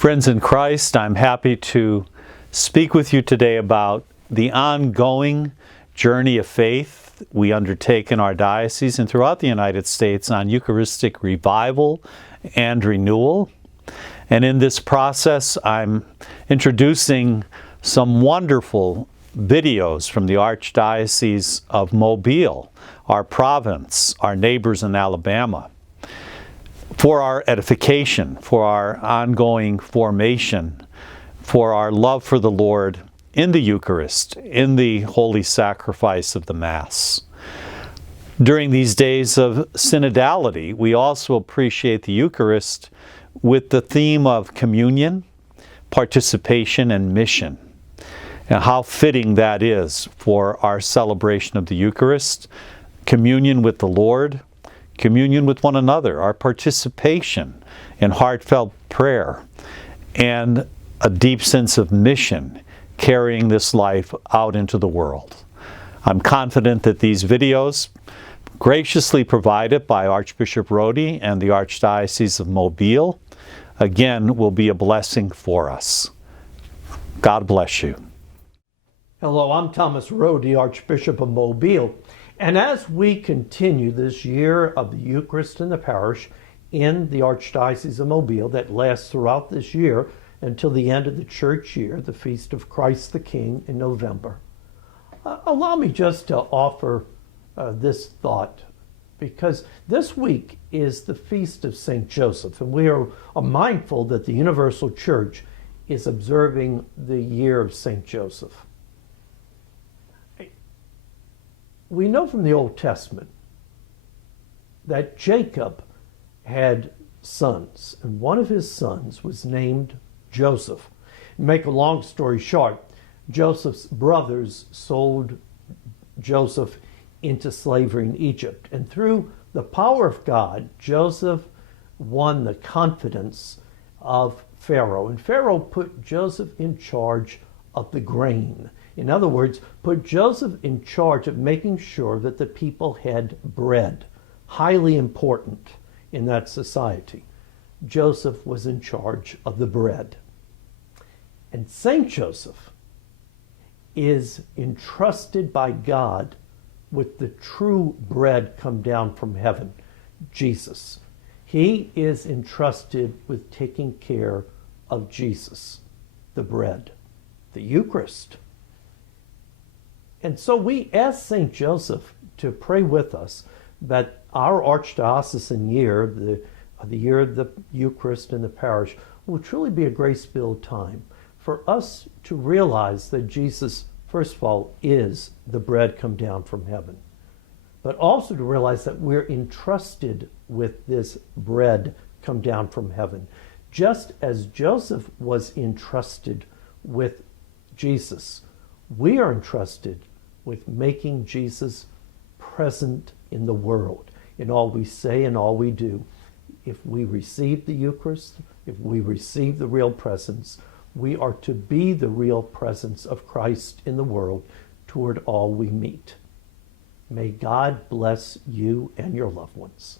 Friends in Christ, I'm happy to speak with you today about the ongoing journey of faith we undertake in our diocese and throughout the United States on Eucharistic revival and renewal. And in this process, I'm introducing some wonderful videos from the Archdiocese of Mobile, our province, our neighbors in Alabama, for our edification, for our ongoing formation, for our love for the Lord in the Eucharist, in the holy sacrifice of the Mass. During these days of synodality, we also appreciate the Eucharist with the theme of communion, participation, and mission. And how fitting that is for our celebration of the Eucharist, communion with the Lord, communion with one another, our participation in heartfelt prayer, and a deep sense of mission, carrying this life out into the world. I'm confident that these videos, graciously provided by Archbishop Rodi and the Archdiocese of Mobile, again, will be a blessing for us. God bless you. Hello, I'm Thomas Rodi, Archbishop of Mobile. And as we continue this year of the Eucharist in the parish in the Archdiocese of Mobile that lasts throughout this year until the end of the church year, the Feast of Christ the King in November, allow me just to offer this thought, because this week is the Feast of St. Joseph, and we are mindful that the Universal Church is observing the year of St. Joseph. We know from the Old Testament that Jacob had sons, and one of his sons was named Joseph. To make a long story short, Joseph's brothers sold Joseph into slavery in Egypt, and through the power of God, Joseph won the confidence of Pharaoh, and Pharaoh put Joseph in charge of the grain. In other words, put Joseph in charge of making sure that the people had bread, highly important in that society. Joseph was in charge of the bread. And Saint Joseph is entrusted by God with the true bread come down from heaven, Jesus. He is entrusted with taking care of Jesus, the bread, the Eucharist. And so we ask St. Joseph to pray with us that our archdiocesan year, the year of the Eucharist in the parish, will truly be a grace-filled time for us to realize that Jesus, first of all, is the bread come down from heaven, but also to realize that we're entrusted with this bread come down from heaven. Just as Joseph was entrusted with Jesus, we are entrusted with making Jesus present in the world, in all we say and all we do. If we receive the Eucharist, if we receive the real presence, we are to be the real presence of Christ in the world toward all we meet. May God bless you and your loved ones.